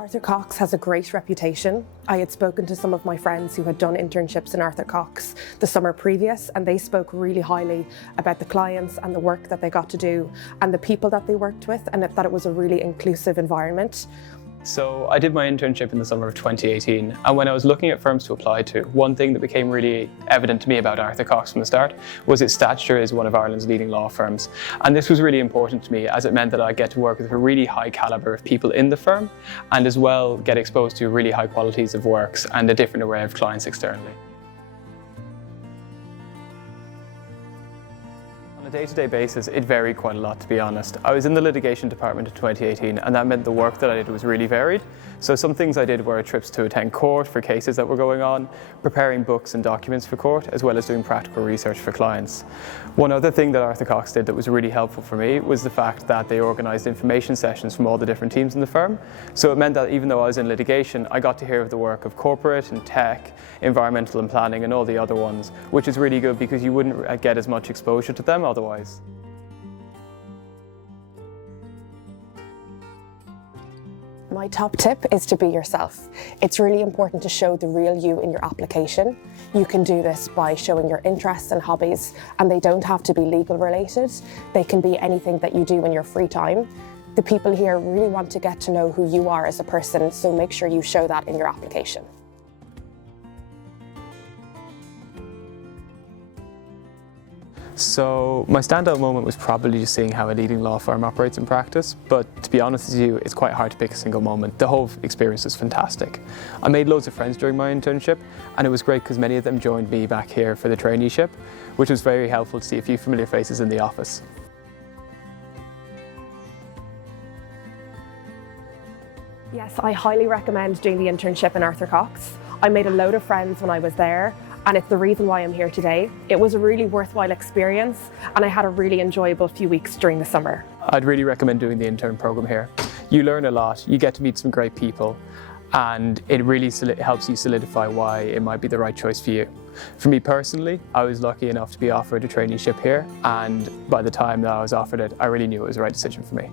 Arthur Cox has a great reputation. I had spoken to some of my friends who had done internships in Arthur Cox the summer previous, and they spoke really highly about the clients and the work that they got to do and the people that they worked with, and that it was a really inclusive environment. So I did my internship in the summer of 2018, and when I was looking at firms to apply to, one thing that became really evident to me about Arthur Cox from the start was its stature as one of Ireland's leading law firms. And this was really important to me, as it meant that I get to work with a really high calibre of people in the firm, and as well get exposed to really high qualities of works and a different array of clients externally. On a day-to-day basis, it varied quite a lot, to be honest. I was in the litigation department in 2018, and that meant the work that I did was really varied. So some things I did were trips to attend court for cases that were going on, preparing books and documents for court, as well as doing practical research for clients. One other thing that Arthur Cox did that was really helpful for me was the fact that they organised information sessions from all the different teams in the firm. So it meant that even though I was in litigation, I got to hear of the work of corporate and tech, environmental and planning, and all the other ones, which is really good because you wouldn't get as much exposure to them otherwise. My top tip is to be yourself. It's really important to show the real you in your application. You can do this by showing your interests and hobbies, and they don't have to be legal related. They can be anything that you do in your free time. The people here really want to get to know who you are as a person, so make sure you show that in your application. So my standout moment was probably just seeing how a leading law firm operates in practice, but to be honest with you, it's quite hard to pick a single moment. The whole experience was fantastic. I made loads of friends during my internship, and it was great because many of them joined me back here for the traineeship, which was very helpful to see a few familiar faces in the office. Yes, I highly recommend doing the internship in Arthur Cox. I made a load of friends when I was there, and it's the reason why I'm here today. It was a really worthwhile experience, and I had a really enjoyable few weeks during the summer. I'd really recommend doing the intern program here. You learn a lot, you get to meet some great people, and it really helps you solidify why it might be the right choice for you. For me personally, I was lucky enough to be offered a traineeship here, and by the time that I was offered it, I really knew it was the right decision for me.